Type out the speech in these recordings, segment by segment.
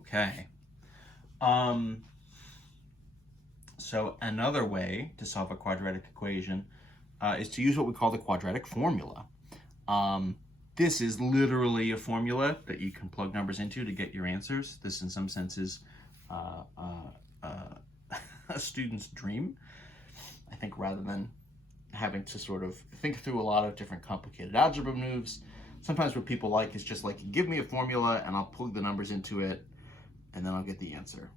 Okay. So another way to solve a quadratic equation is to use what we call the quadratic formula. This is literally a formula that you can plug numbers into to get your answers. This, in some senses, a student's dream, I think, rather than having to sort of think through a lot of different complicated algebra moves. Sometimes what people like is just like, give me a formula and I'll plug the numbers into it and then I'll get the answer.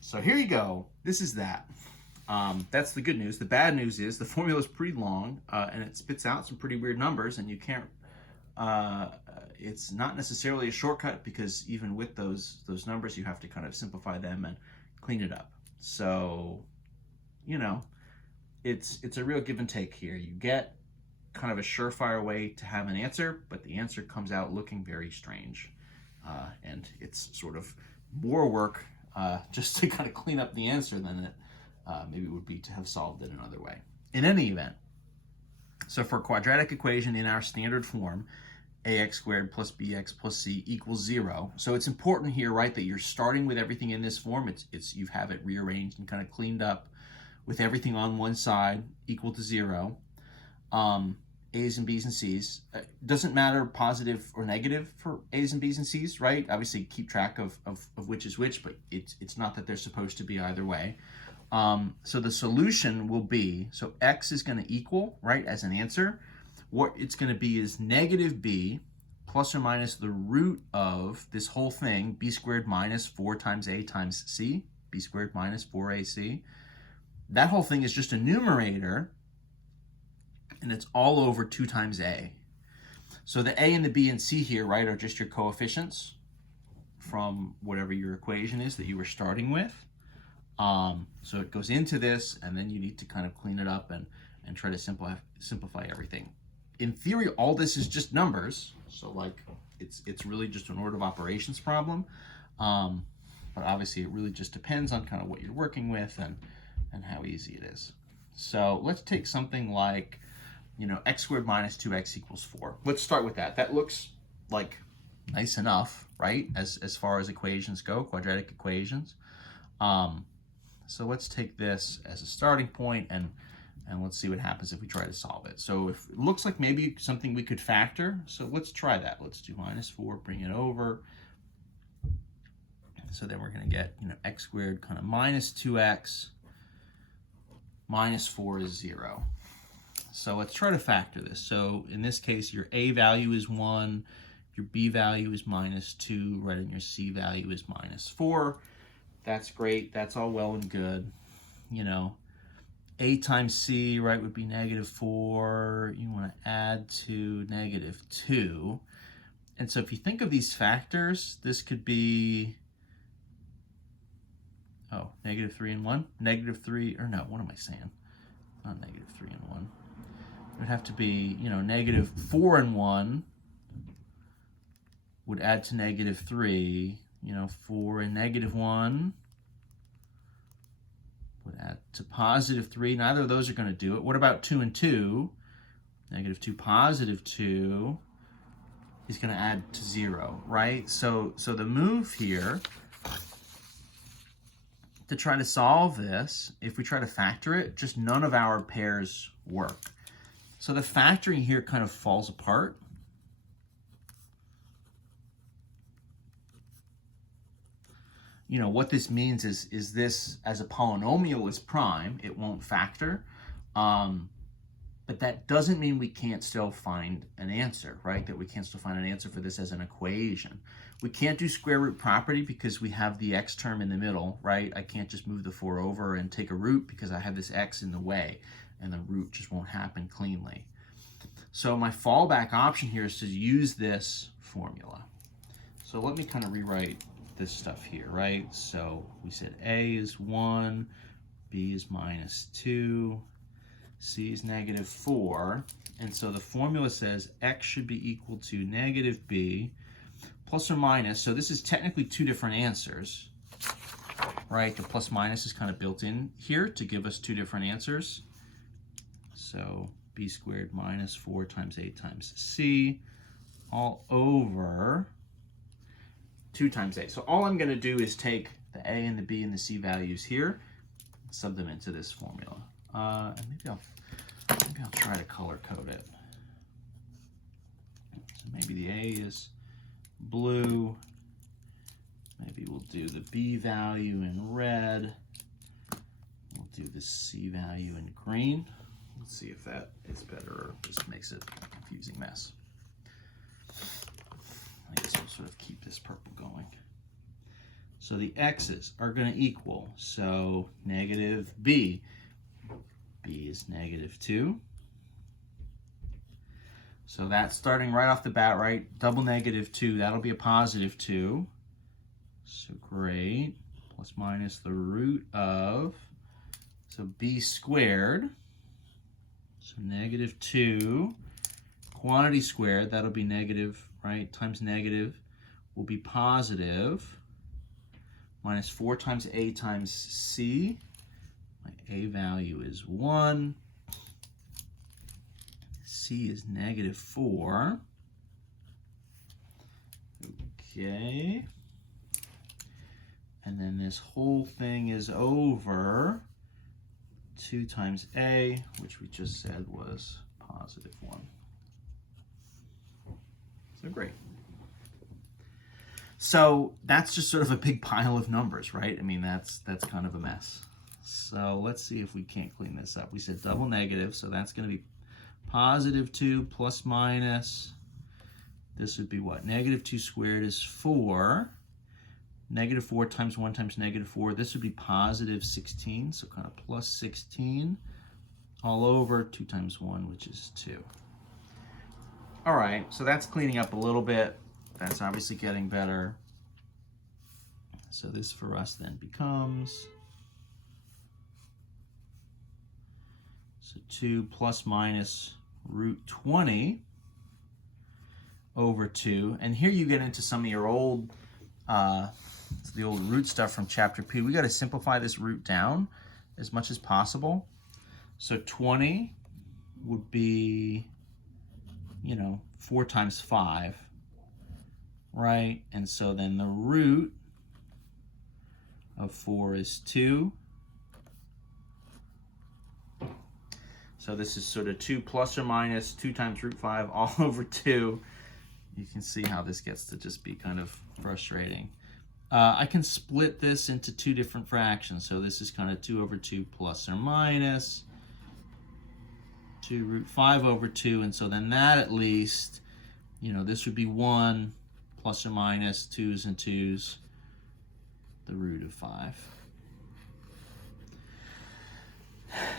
So here you go. This is that. That's the good news. The bad news is the formula is pretty long and it spits out some pretty weird numbers, and you can't, it's not necessarily a shortcut, because even with those numbers, you have to kind of simplify them and clean it up. So, you know, it's a real give and take here. You get kind of a surefire way to have an answer, but the answer comes out looking very strange. And it's sort of more work just to kind of clean up the answer than it maybe would be to have solved it another way. In any event, so for a quadratic equation in our standard form, ax squared plus bx plus c equals 0. So it's important here, right, that you're starting with everything in this form. You have it rearranged and kind of cleaned up with everything on one side equal to 0. A's and B's and C's. Doesn't matter positive or negative for A's and B's and C's, right? Obviously keep track of which is which, but it's not that they're supposed to be either way. So the solution will be, so x is going to equal, right, as an answer, what it's going to be is negative b plus or minus the root of this whole thing, b squared minus 4 times a times c, b squared minus 4ac. That whole thing is just a numerator, and it's all over 2 times a. So the a and the b and c here, right, are just your coefficients from whatever your equation is that you were starting with. So it goes into this, and then you need to kind of clean it up and try to simplify everything. In theory, all this is just numbers, so like it's really just an order of operations problem. But obviously it really just depends on kind of what you're working with and how easy it is. So let's take something like, you know, x squared minus 2x equals 4. Let's start with that. That looks like nice enough, right, as far as equations go, quadratic equations. So let's take this as a starting point, and let's see what happens if we try to solve it. So if it looks like maybe something we could factor, so let's try that. Let's do minus 4, bring it over. So then we're going to get, you know, x squared kind of minus 2x minus 4 is 0. So let's try to factor this. So in this case, your a value is 1, your b value is minus 2, right, and your c value is minus 4. That's great. That's all well and good. You know, a times c, right, would be negative 4. You want to add to negative 2. And so if you think of these factors, this could be, oh, negative 3 and 1. Negative 3, or no, what am I saying? Not negative 3 and 1. It would have to be, you know, negative 4 and 1 would add to negative 3. You know, 4 and negative 1 would add to positive 3. Neither of those are going to do it. What about 2 and 2? Negative 2, positive 2 is going to add to 0, right? So the move here to try to solve this, if we try to factor it, just none of our pairs work. So the factoring here kind of falls apart. You know, what this means is this, as a polynomial is prime, it won't factor. But that doesn't mean we can't still find an answer, right? That we can't still find an answer for this as an equation. We can't do square root property because we have the x term in the middle, right? I can't just move the 4 over and take a root because I have this x in the way, and the root just won't happen cleanly. So my fallback option here is to use this formula. So let me kind of rewrite this stuff here, right? So we said a is 1, b is minus 2, c is negative 4, and so the formula says x should be equal to negative b plus or minus, so this is technically 2 different answers, right? The plus minus is kind of built in here to give us 2 different answers. So b squared minus 4 times a times c all over 2 times a. So all I'm going to do is take the a and the b and the c values here, sub them into this formula. And maybe I'll try to color code it. So maybe the a is blue. Maybe we'll do the b value in red. We'll do the c value in green. Let's see if that is better or just makes it a confusing mess. I guess we'll sort of keep this purple going. So the x's are going to equal, so negative b. B is -2. So that's starting right off the bat, right? Double -2, that'll be a +2. So great. Plus minus the root of, so b squared. So -2. Quantity squared, that'll be negative, right? Times negative will be positive. Minus 4 times a times c. My a value is 1. C is -4. Okay. And then this whole thing is over 2 times a, which we just said was +1. So great. So that's just sort of a big pile of numbers, right? I mean, that's kind of a mess. So let's see if we can't clean this up. We said double negative, so that's going to be +2 plus minus. This would be what? -2 squared is 4. -4 times 1 times -4. This would be +16, so kind of +16 all over 2 times 1, which is 2. All right, so that's cleaning up a little bit. That's obviously getting better. So this for us then becomes, so 2 plus minus √20 over 2. And here you get into some of your old, the old root stuff from chapter P. We got to simplify this root down as much as possible. So 20 would be, 4 times 5, right? And so then the root of 4 is 2. So this is sort of 2 plus or minus 2 times √5 all over 2. You can see how this gets to just be kind of frustrating. I can split this into 2 different fractions. So this is kind of 2 over 2 plus or minus 2 √5 over 2. And so then that at least, this would be 1 plus or minus 2's and 2's, the root of 5.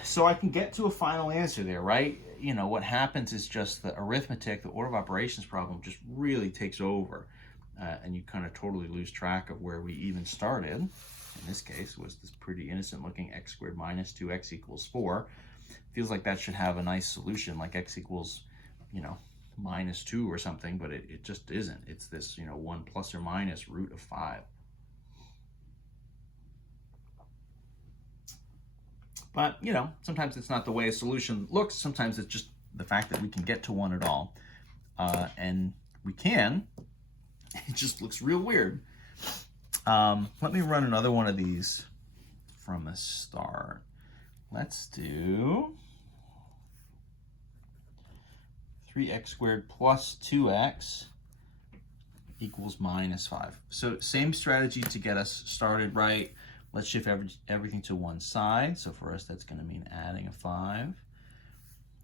So I can get to a final answer there, right? What happens is just the arithmetic, the order of operations problem just really takes over. And you kind of totally lose track of where we even started. In this case, was this pretty innocent looking x squared minus 2x equals 4. Feels like that should have a nice solution, like x equals, -2 or something, but it just isn't. It's this, 1 plus or minus root of 5. But, sometimes it's not the way a solution looks. Sometimes it's just the fact that we can get to one at all. And we can. It just looks real weird. Let me run another one of these from the start. Let's do 3x squared plus 2x equals -5. So same strategy to get us started right. Let's shift everything to one side. So for us, that's going to mean adding a 5.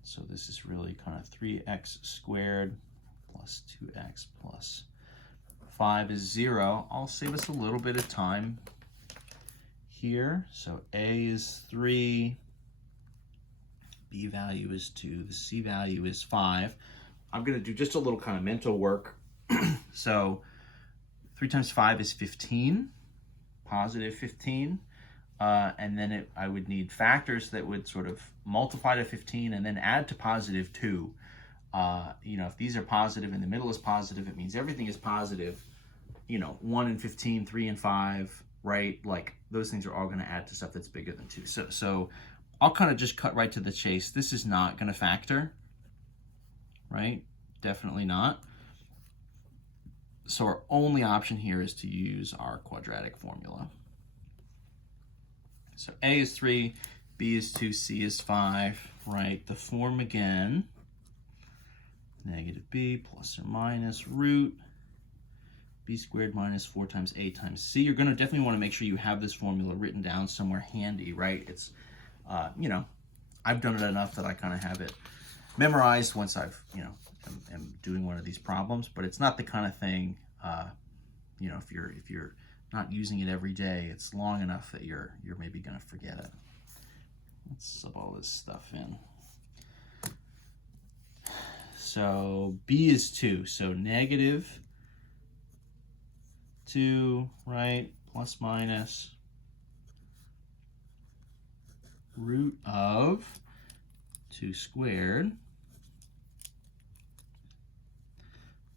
So this is really kind of 3x squared plus 2x plus 5 is 0. I'll save us a little bit of time here. So a is 3, b value is 2, the c value is 5. I'm going to do just a little kind of mental work. So 3 times 5 is 15, positive 15. And then I would need factors that would sort of multiply to 15 and then add to +2. If these are positive and the middle is positive, it means everything is positive. 1 and 15, 3 and 5, right? Like those things are all going to add to stuff that's bigger than 2. So I'll kind of just cut right to the chase. This is not going to factor, right? Definitely not. So our only option here is to use our quadratic formula. So A is 3, B is 2, C is 5, right? The form again, negative B plus or minus root B squared minus 4 times A times C. You're going to definitely want to make sure you have this formula written down somewhere handy, right? It's, you know, I've done it enough that I kind of have it memorized once I've, you know, am doing one of these problems, but it's not the kind of thing, you know, if you're not using it every day, it's long enough that you're maybe going to forget it. Let's sub all this stuff in. So B is 2, so negative 2, right, plus minus root of 2 squared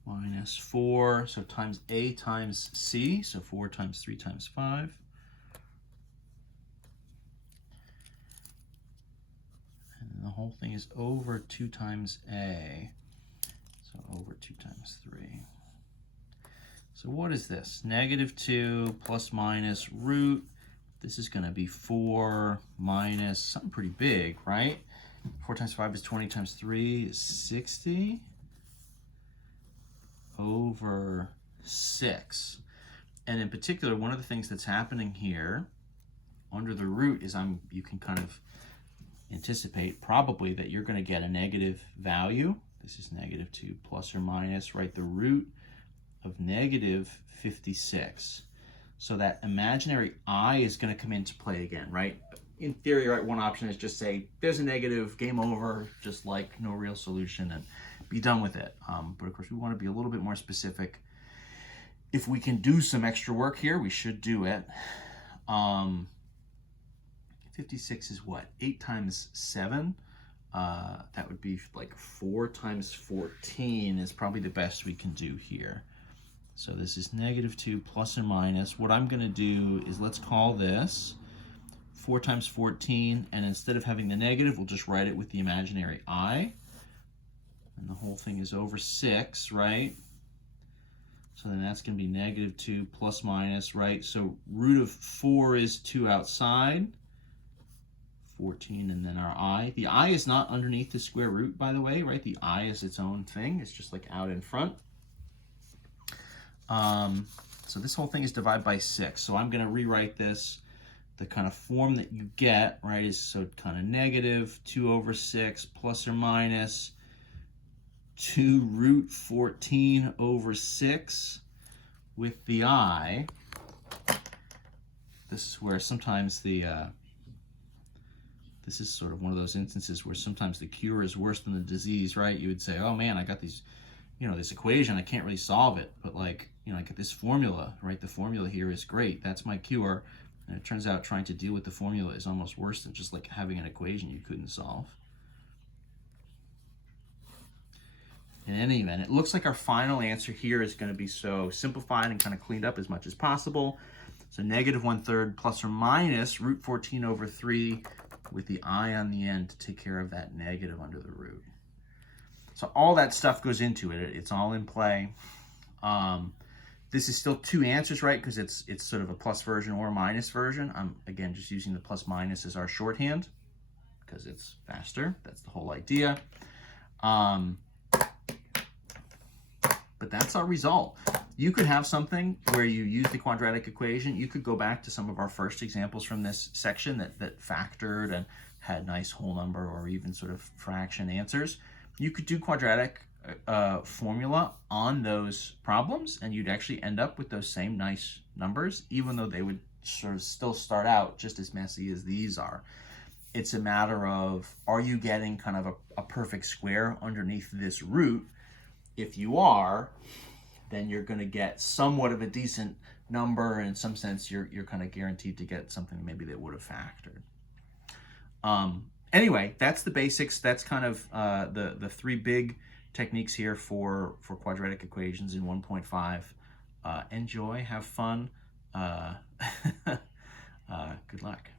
minus 4, so times A times C, so 4 times 3 times 5. And the whole thing is over 2 times A, so over 2 times 3. So what is this? Negative 2 plus minus root. This is going to be 4 minus something pretty big, right? 4 times 5 is 20 times 3 is 60 over 6. And in particular, one of the things that's happening here under the root is you can kind of anticipate probably that you're going to get a negative value. This is negative 2 plus or minus, right? The root of negative 56. So that imaginary I is going to come into play again, right? In theory, right, one option is just say, there's a negative, game over, just like no real solution, and be done with it. But of course, we want to be a little bit more specific. If we can do some extra work here, we should do it. 56 is what? 8 times 7? That would be like 4 times 14 is probably the best we can do here. So this is negative 2 plus or minus. What I'm going to do is let's call this 4 times 14, and instead of having the negative, we'll just write it with the imaginary I. And the whole thing is over 6, right? So then that's going to be negative 2 plus minus, right? So root of 4 is 2 outside. 14, and then our I. The I is not underneath the square root, by the way, right? The I is its own thing. It's just like out in front. So this whole thing is divided by 6. So I'm going to rewrite this. The kind of form that you get, right, is so kind of negative 2 over 6 plus or minus 2 root 14 over 6 with the I. This is where sometimes this is sort of one of those instances where sometimes the cure is worse than the disease, right? You would say, oh man, I got these, you know, this equation, I can't really solve it, but like, you know, I get this formula, right? The formula here is great. That's my cure. And it turns out trying to deal with the formula is almost worse than just like having an equation you couldn't solve. In any event, it looks like our final answer here is going to be so simplified and kind of cleaned up as much as possible. So negative 1/3 plus or minus root 14 over 3 with the I on the end to take care of that negative under the root. So all that stuff goes into it. It's all in play. This is still 2 answers, right? Because it's sort of a plus version or a minus version. I'm, again, just using the plus minus as our shorthand because it's faster. That's the whole idea. But that's our result. You could have something where you use the quadratic equation. You could go back to some of our first examples from this section that factored and had nice whole number or even sort of fraction answers. You could do quadratic formula on those problems, and you'd actually end up with those same nice numbers, even though they would sort of still start out just as messy as these are. It's a matter of, are you getting kind of a perfect square underneath this root? If you are, then you're going to get somewhat of a decent number. In some sense, you're kind of guaranteed to get something maybe that would have factored. Anyway, that's the basics. That's kind of the 3 big techniques here for quadratic equations in 1.5. Enjoy, have fun. Good luck.